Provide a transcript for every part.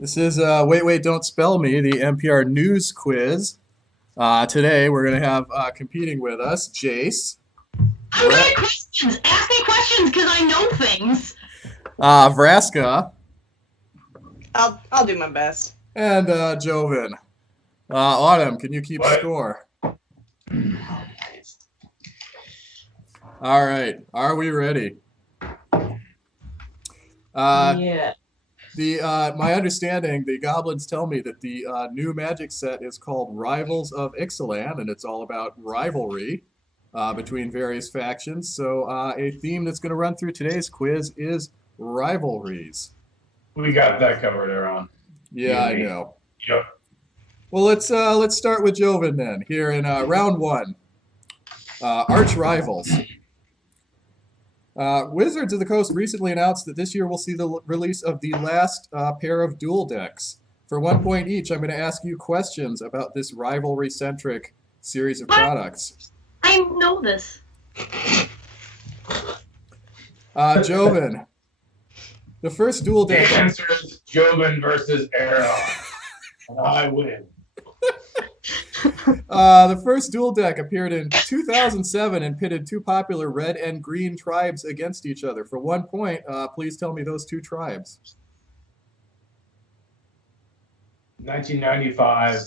This is Wait, Wait, Don't Spell Me, the NPR News Quiz. Today we're going to have competing with us Jace, I'm good at questions. Ask me questions because I know things. Vraska, I'll do my best. and Joven. Autumn, can you keep score? All right, are we ready? Yeah. My understanding, the goblins tell me that the new magic set is called Rivals of Ixalan, and it's all about rivalry between various factions. So a theme that's going to run through today's quiz is rivalries. We got that covered, Aaron. Yeah, I know. Yep. Well, let's start with Joven then. Here in round one, arch rivals. Wizards of the Coast recently announced that this year we'll see the release of the last pair of duel decks. For 1 point each, I'm going to ask you questions about this rivalry-centric series of products. I know this. Joven, the first duel The deck. answer is Joven versus Aaron. And I win. The first duel deck appeared in 2007 and pitted two popular red and green tribes against each other. For 1 point, please tell me those two tribes. 1995,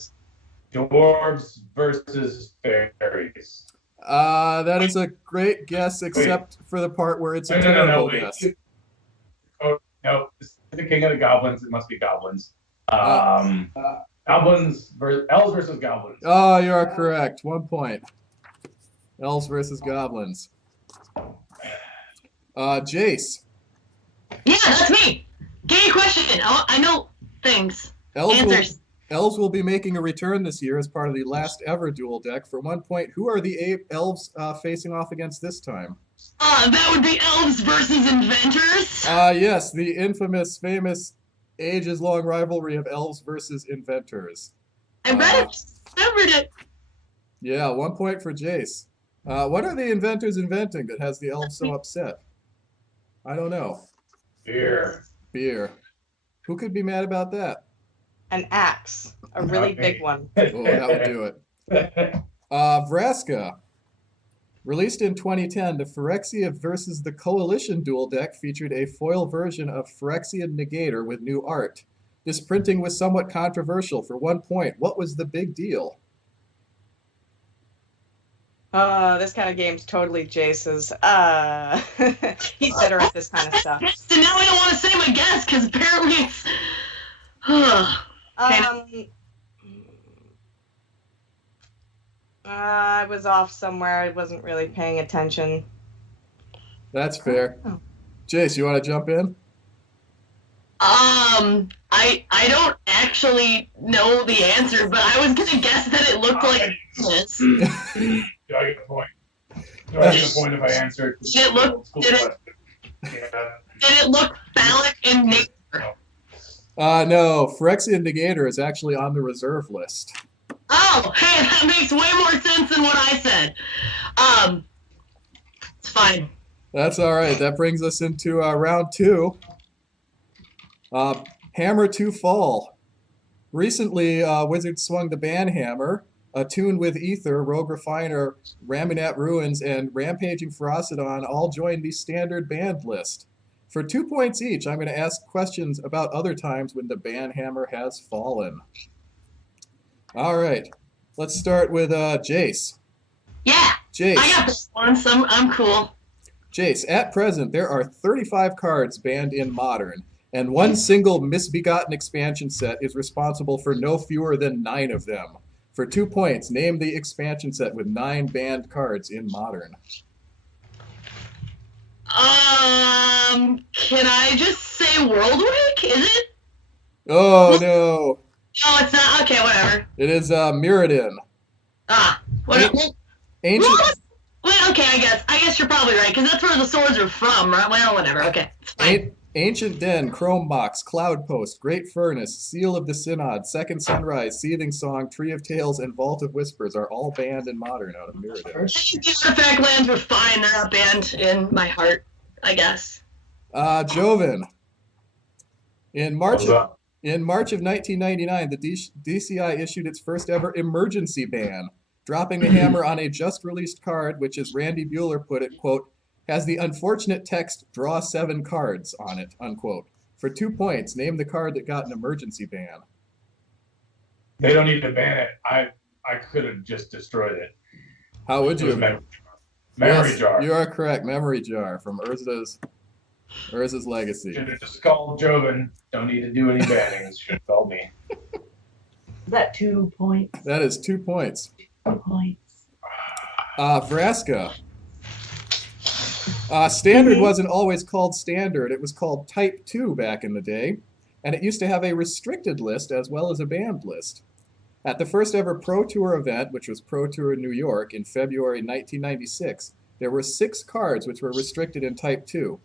Dwarves versus Fairies. That is a great guess, except for the part where it's a terrible guess. Oh, no, it's the King of the Goblins. It must be Goblins. Elves versus Goblins. Oh, you are correct. 1 point. Elves versus goblins. Jace. Yeah, that's me. Give me a question. I know things. Answers. Elves will be making a return this year as part of the last ever duel deck. For 1 point, who are the elves facing off against this time? That would be elves versus inventors. Yes, the infamous, famous, ages-long rivalry of elves versus inventors. I read it. Remembered it. Yeah, 1 point for Jace. What are the inventors inventing that has the elves so upset? I don't know. Beer. Beer. Who could be mad about that? An axe, a really big one. Oh, that would do it. Vraska. Released in 2010, the Phyrexia versus the Coalition duel deck featured a foil version of Phyrexian Negator with new art. This printing was somewhat controversial. For 1 point, what was the big deal? This kind of game's totally Jace's. He's better at this kind of stuff. So now I don't want to say my guess because apparently it's. I was off somewhere. I wasn't really paying attention. That's fair. Jace, you want to jump in? I don't actually know the answer, but I was gonna guess that it looked like this. Do I get a point? Do I get a point if I answer? Did it look phallic in nature? No. Phyrexian Negator is actually on the reserve list. Oh, hey, that makes way more sense than what I said. It's fine. That's all right. That brings us into round two. Hammer to Fall. Recently, Wizards swung the Banhammer, Attuned with Ether, Rogue Refiner, Raminat Ruins, and Rampaging Ferocidon all joined the standard banned list. For 2 points each, I'm going to ask questions about other times when the Banhammer has fallen. All right. Let's start with Jace. Yeah. Jace. I got this one, so I'm cool. Jace, at present, there are 35 cards banned in Modern, and one single misbegotten expansion set is responsible for no fewer than 9 of them. For 2 points, name the expansion set with 9 banned cards in Modern. Can I just say Worldwake? Is it? Oh, no. No, it's not. Okay, whatever. It is Mirrodin. What? Ancient... Well, okay, I guess you're probably right, because that's where the swords are from, right? Well, whatever, okay. It's fine. Ancient Den, Chrome Box, Cloud Post, Great Furnace, Seal of the Synod, Second Sunrise, Seething Song, Tree of Tales, and Vault of Whispers are all banned in Modern out of Mirrodin. The artifact lands were fine. They're not banned in my heart, I guess. Joven. In March In March of 1999, the DCI issued its first ever emergency ban, dropping the hammer on a just released card, which, as Randy Bueller put it, quote, has the unfortunate text, draw 7 cards on it, unquote. For 2 points, name the card that got an emergency ban. They don't need to ban it. I could have just destroyed it. How would It was you? memory Yes, jar. You are correct. Memory jar from Urza's Legacy. Should have just called Joven. Don't need to do any bannings. Should have called me. Is that 2 points? That is 2 points. 2 points. Vraska. Standard wasn't always called Standard. It was called Type 2 back in the day, and it used to have a restricted list as well as a banned list. At the first ever Pro Tour event, which was Pro Tour New York in February 1996, there were 6 cards which were restricted in Type 2.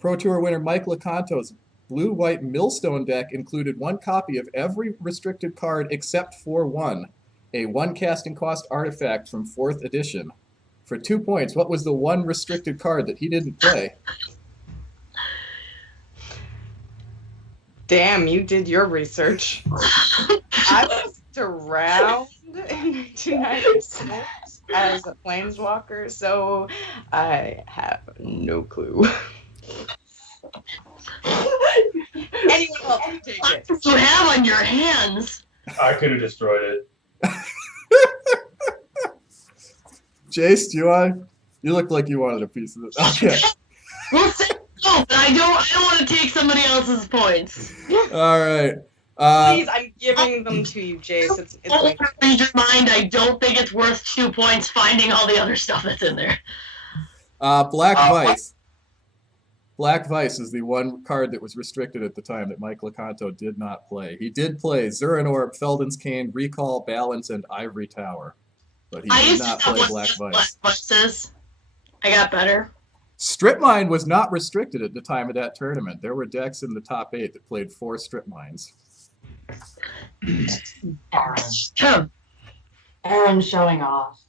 Pro Tour winner Mike Lecanto's blue-white Millstone deck included 1 copy of every restricted card except for 1, a 1 casting cost artifact from 4th edition. For 2 points, what was the 1 restricted card that he didn't play? Damn, you did your research. I was around in 1996 as a planeswalker, so I have no clue. Anyone else can take it. What do you have on your hands? I could have destroyed it. Jace, do you want? You look like you wanted a piece of this. Okay. We'll say no, but I don't want to take somebody else's points. All right. Please, I'm giving them to you, Jace. It's Don't like, read your mind. I don't think it's worth 2 points finding all the other stuff that's in there. Black Vice. Black Vice is the 1 card that was restricted at the time that Mike Lecanto did not play. He did play Zurin Orb, Felden's Cane, Recall, Balance, and Ivory Tower. But he I did used not to have play one Black of Vice. Black Vices. I got better. Strip Mine was not restricted at the time of that tournament. There were decks in the top 8 that played 4 Strip Mines. Aaron. Aaron showing off.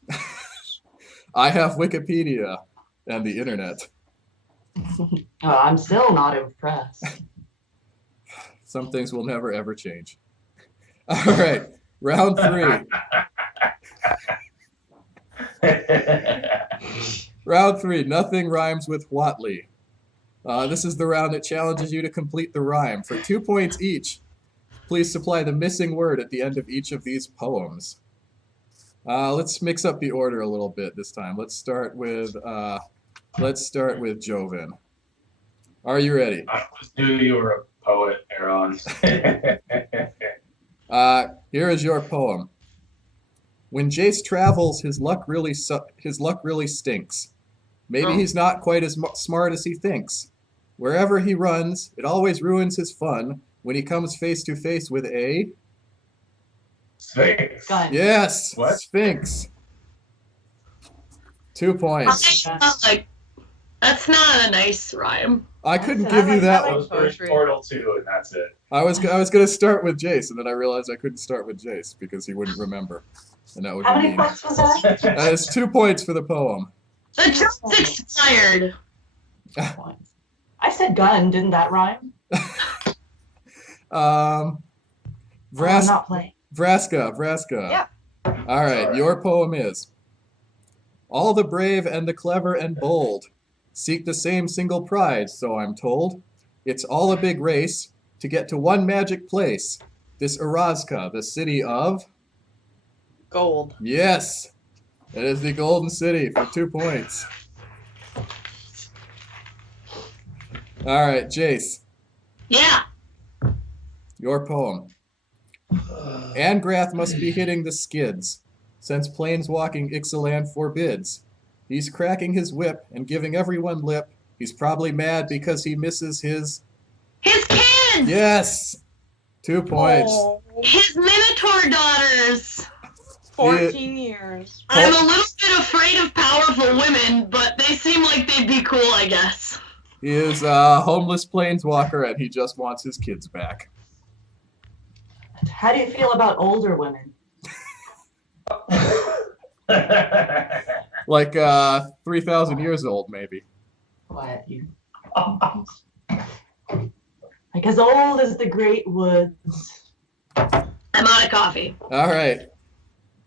I have Wikipedia and the internet. Oh, I'm still not impressed. Some things will never ever change. All right, round 3. Round 3, nothing rhymes with Huatli. This is the round that challenges you to complete the rhyme. For 2 points each, please supply the missing word at the end of each of these poems. Let's mix up the order a little bit this time. Let's start with Joven. Are you ready? I always knew you were a poet, Aaron. Here is your poem. When Jace travels, his luck really stinks. Maybe he's not quite as smart as he thinks. Wherever he runs, it always ruins his fun when he comes face to face with a... Sphinx. Gun. Yes! What? Sphinx. 2 points. That's not a nice rhyme. I couldn't I give you like- that I one. Those were Poetry. Portal 2, and that's it. I was going to start with Jace, and then I realized I couldn't start with Jace because he wouldn't remember. And that would How be many mean. points was that? That is 2 points for the poem. The just expired. Points. I said gun, didn't that rhyme? I'm not playing. Vraska. Yeah. All right, your poem is: all the brave and the clever and bold seek the same single prize, so I'm told. It's all a big race to get to one magic place. This Vraska, the city of... gold. Yes, it is the Golden City for 2 points. All right, Jace, Yeah. your poem. Angrath must be hitting the skids, since planeswalking Ixalan forbids. He's cracking his whip and giving everyone lip. He's probably mad because he misses his... His kids! Yes! 2 points. Oh, His Minotaur daughters! 14 years. I'm a little bit afraid of powerful women, but they seem like they'd be cool, I guess. He is a homeless planeswalker and he just wants his kids back. How do you feel about older women? Like 3,000 years old, maybe. What you? I Like as old as the great woods. I'm out of coffee. All right.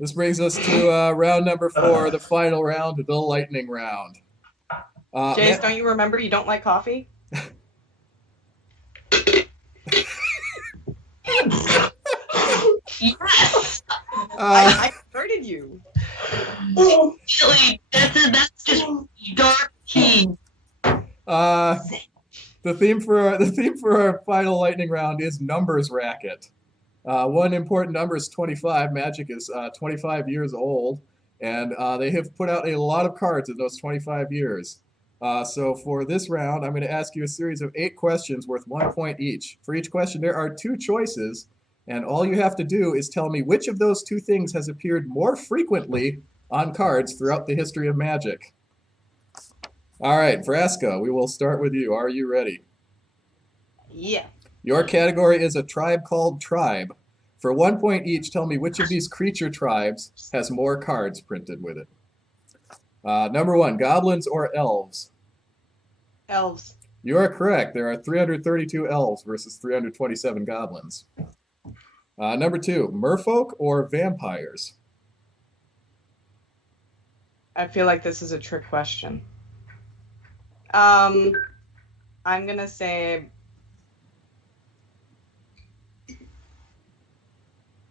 This brings us to round number 4, the final round, the lightning round. Jace, don't you remember you don't like coffee? Yes! I converted you. Really, that's just dark tea. The theme for our final lightning round is numbers racket. One important number is 25. Magic is 25 years old, and they have put out a lot of cards in those 25 years. So for this round, I'm going to ask you a series of 8 questions worth 1 point each. For each question, there are 2 choices, and all you have to do is tell me which of those 2 things has appeared more frequently on cards throughout the history of Magic. All right, Vraska, we will start with you. Are you ready? Yeah. Your category is a tribe called Tribe. For 1 point each, tell me which of these creature tribes has more cards printed with it. Number 1, goblins or elves? Elves. You are correct. There are 332 elves versus 327 goblins. Number 2, merfolk or vampires? I feel like this is a trick question. I'm gonna say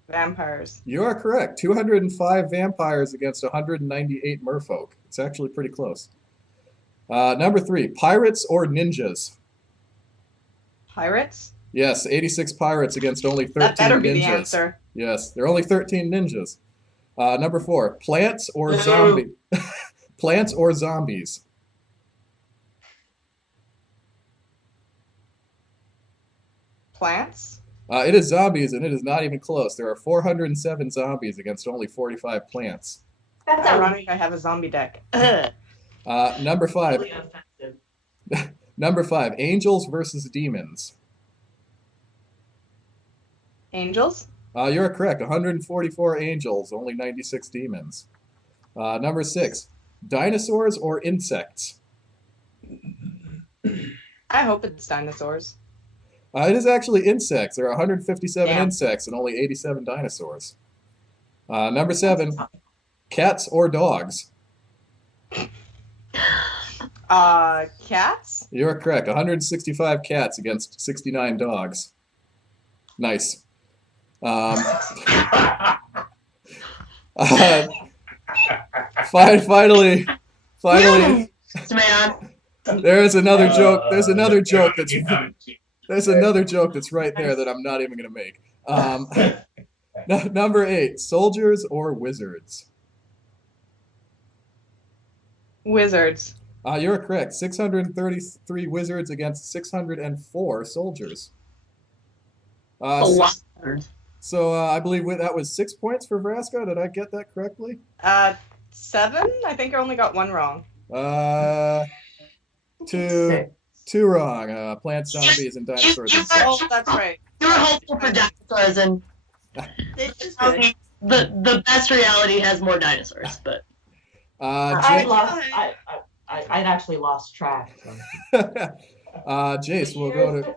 vampires. You are correct. 205 vampires against 198 merfolk. It's actually pretty close. Number 3, pirates or ninjas? Pirates? Yes, 86 pirates against only 13 That better be ninjas. the answer. Yes, there are only 13 ninjas. Number 4, plants or zombie? Plants or zombies? Plants? It is zombies, and it is not even close. There are 407 zombies against only 45 plants. That's Ironic I have a zombie deck. Number 5, really offensive. Number 5, angels versus demons. Angels? You're correct. 144 angels, only 96 demons. Number 6, dinosaurs or insects? I hope it's dinosaurs. It is actually insects. There are 157 Damn. insects and only 87 dinosaurs. Number 7, cats or dogs? Cats? You're correct. 165 cats against 69 dogs. Nice. Finally, Man. there's another joke. There's another joke that's right there that I'm not even going to make. Number 8, soldiers or wizards? Wizards. You're correct. 633 wizards against 604 soldiers. A lot. So I believe that was 6 points for Vraska. Did I get that correctly? 7? I think I only got 1 wrong. Two wrong. Plants, zombies, and dinosaurs. Oh, that's right. You were hopeful for dinosaurs, and This is good. the best reality has more dinosaurs, but I'd actually lost track. Jace, we'll go to.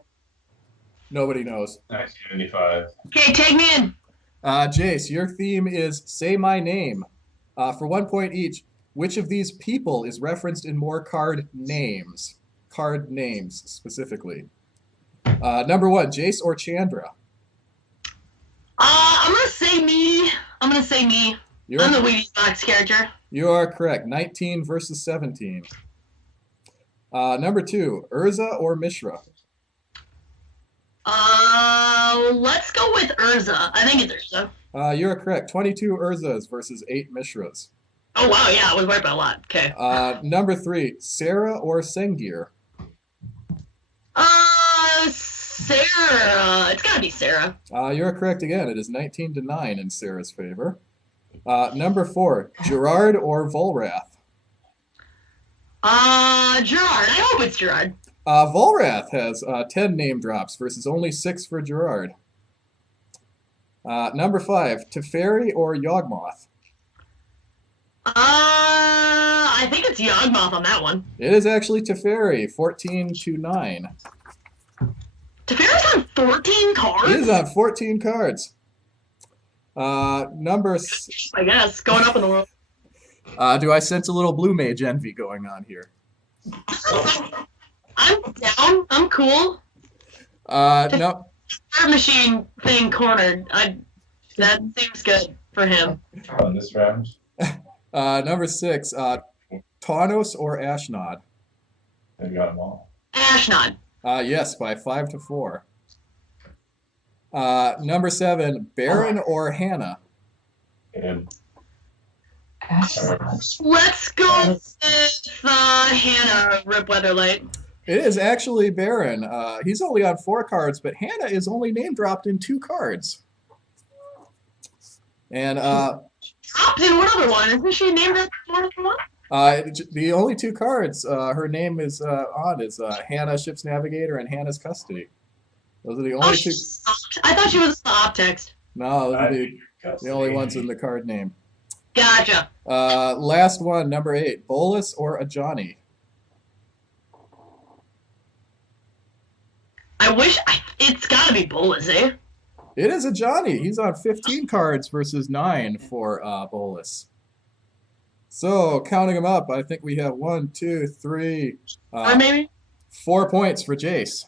Nobody knows. 1995. okay, take me in. Jace, your theme is Say My Name. For 1 point each, which of these people is referenced in more card names? Card names, specifically. Number 1, Jace or Chandra? I'm gonna say me. I'm the Wheaties Box character. You are correct. 19 versus 17. Number 2, Urza or Mishra? Let's go with Urza. I think it's Urza. You are correct. 22 Urzas versus 8 Mishras. Oh wow, yeah, I was right by a lot. Okay. Number 3, Sarah or Sengir? Sarah. It's gotta be Sarah. You're correct again. It is 19-9 in Sarah's favor. Number 4, Gerard or Volrath? Gerard. I hope it's Gerard. Volrath has 10 name drops versus only 6 for Gerard. Number 5, Teferi or Yawgmoth? I think it's Yawgmoth on that one. It is actually Teferi, 14-9. Teferi's 14 cards? He is on 14 cards. Number. I guess. Going up in the world. Do I sense a little blue mage envy going on here? I'm down. I'm cool. No. Card machine thing cornered. That seems good for him. On this round. Number 6. Tawnos or Ashnod? I got them all. Ashnod. Yes, by 5 to 4. Number 7. Baron or Hannah? And Let's go with Hannah Rip Weatherlight. It is actually Baron. He's only on 4 cards, but Hannah is only name dropped in 2 cards. And Dropped in what other one? Isn't she named that one? the only 2 cards her name is on is Hannah Ship's Navigator and Hannah's Custody. Those are the only 2. I thought she was in the op text. No, those are the only ones in the card name. Gotcha. Last one, number 8. Bolus or Ajani? It's gotta be Bolus, eh? It is Ajani. He's on 15 cards versus 9 for Bolus. So, counting them up, I think we have 1, 2, 3, Or maybe? 4 points for Jace.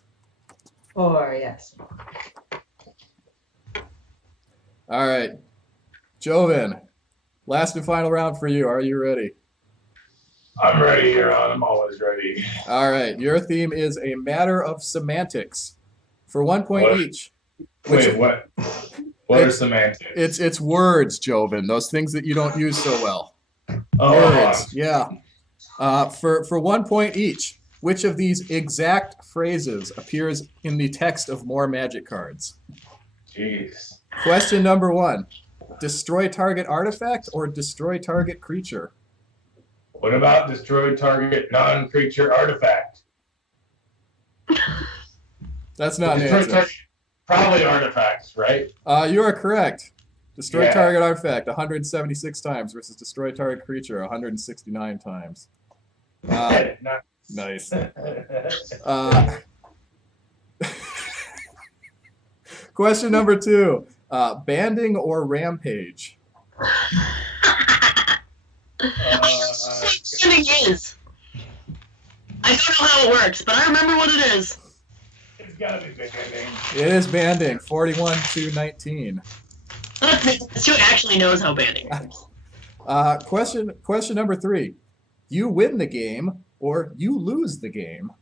4, yes. All right. Joven, last and final round for you. Are you ready? I'm ready, Huron. I'm always ready. All right. Your theme is a matter of semantics. For 1 point What? each. Wait, what? What are semantics? It's words, Joven. Those things that you don't use so well. Oh, Words. Yeah. For 1 point each, which of these exact phrases appears in the text of more Magic cards? jeez. Question number 1. Destroy target artifact or destroy target creature? What about destroy target non-creature artifact? That's not an Destroy answer. target, probably artifacts, right? You are correct. Destroy Yeah. target artifact 176 times versus destroy target creature 169 times. Nice. Question number 2. Banding or rampage? Banding is. I don't know how it works, but I remember what it is. It's gotta be big ending. It is banding, 41 to 19. That's who actually knows how banding works. Question number 3. You win the game or you lose the game?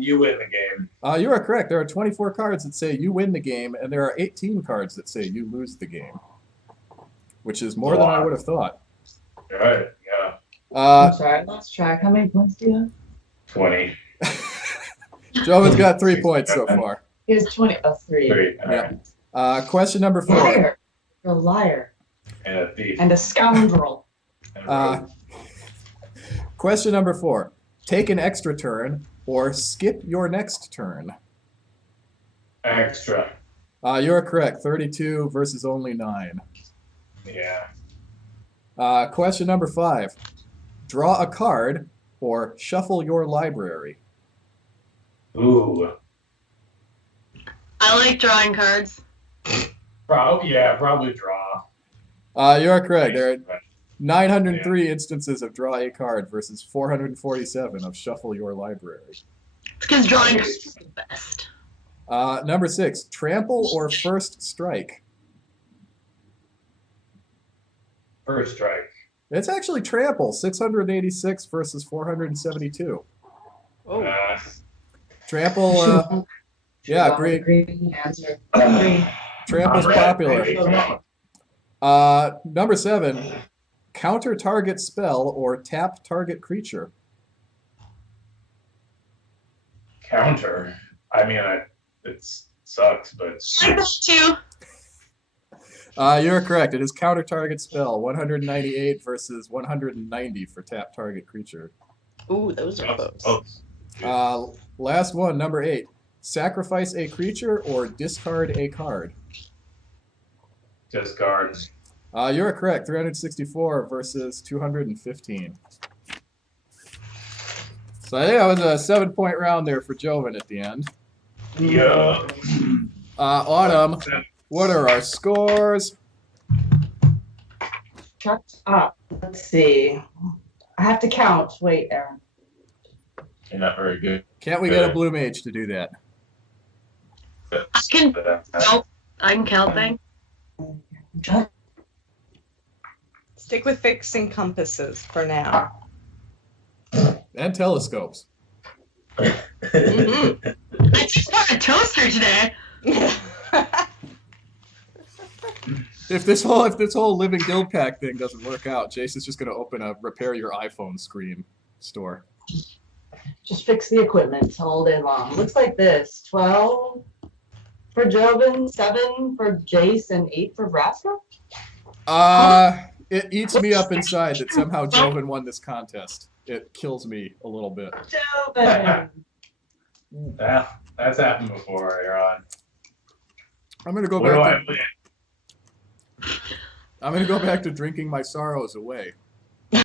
You win the game. You are correct. There are 24 cards that say you win the game, and there are 18 cards that say you lose the game, which is more than I would have thought. Right, yeah. I'm sorry, I lost track. How many points do you have? 20. Joven's got 3 points so far. He has 20. Oh, 3. 3. All Yeah. right. Question number 4. Liar. You're a liar. And a thief. And a scoundrel. And a rogue. Question number 4. Take an extra turn or skip your next turn. Extra. You're correct. 32 versus only 9. Yeah. Question number 5. Draw a card or shuffle your library. Ooh. I like drawing cards. Probably draw. You're correct. There are 903 instances of draw a card versus 447 of shuffle your library. It's because drawing cards is the best. Number 6. Trample or first strike. First strike. It's actually trample. 686 versus 472. Oh, Trample, yeah, great. Agree answer. Agree. Trample's I'm red, popular. baby. Come on. Number 7. Counter target spell or tap target creature. Counter. I mean, it sucks, but I like that too. You're correct. It is counter target spell. 198 versus 190 for tap target creature. ooh, those are close. Last one, number 8. Sacrifice a creature or discard a card. discard. You're correct. 364 versus 215. So I think that was a 7-point round there for Joven at the end. Yeah. Autumn, what are our scores? Shut up. Let's see. I have to count. Wait, Aaron. You're not very good. Can't we get a blue mage to do that? I can count things. Stick with fixing compasses for now. And telescopes. I just bought a toaster today. If this whole living guild pack thing doesn't work out, Jace is just going to open a repair your iPhone screen store. Just fix the equipment all day long. Looks like this. 12 for Joven, 7 for Jace, and 8 for Vraska? It eats me up inside that somehow Joven won this contest. It kills me a little bit. Joven! That's happened before, Aaron. I'm going to go What do I back win? I'm going to go back to drinking my sorrows away.